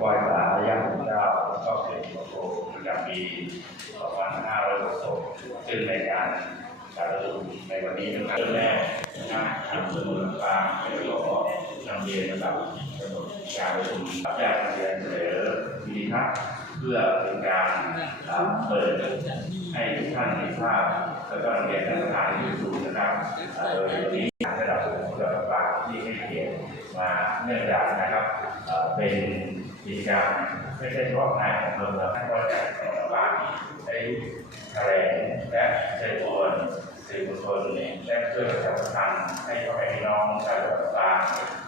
ปล่อยสาระยะของเจ้าก็เป็นโลโก้ประจำปี 2566ซึ่งในการการประชุมในวันนี้เป็นครั้งแรกนะทำสมุดกลางในเรื่องของนำเรียนระดับสมุดการประชุมรับแจากการเรียนเสนอวิธีทัศน์เพื่อเป็นการเปิดให้ทุกท่านเห็นภาพแล้วก็เรียนท่านประธานที่สูงนะครับโดยวันนี้ เป็นกิจกรรมไม่ใช่เฉพาะงานของอำเภอท่านก็จะของบาลได้แถลงและเชิญชวนสื่อมวลชนและเพื่อประชาสัมพันธ์ให้พ่อแม่พี่น้องชาวจังหวัดตาก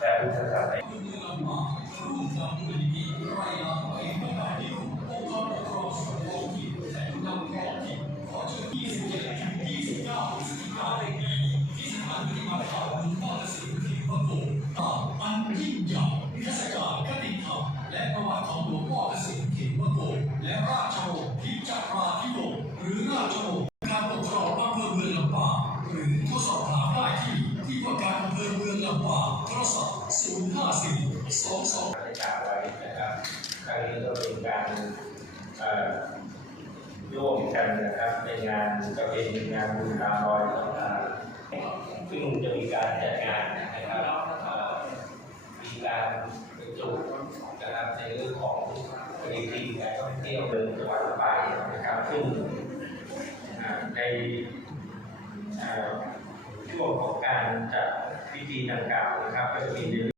และผู้ศาสนาอันยิ่งใหญ่นิท อโทรสอบถามได้ที่ ที่ว่าการอำเภอเมืองลำปางโทรศัพท์054 22ได้กล่าวไว้นะครับครั้งนี้ก็เป็นการร่วมกันนะครับในงานก็เป็นงานบุญตามรอยต่างๆซึ่งจะมีการจัดงานนะครับมีการบรรจุนะครับในเรื่องของปฏิทินการท่องเที่ยวเดินจังหวัดไปนะครับซึ่งใน ช่วงของการจัดพิธีดังกล่าวนะครับก็จะมีใน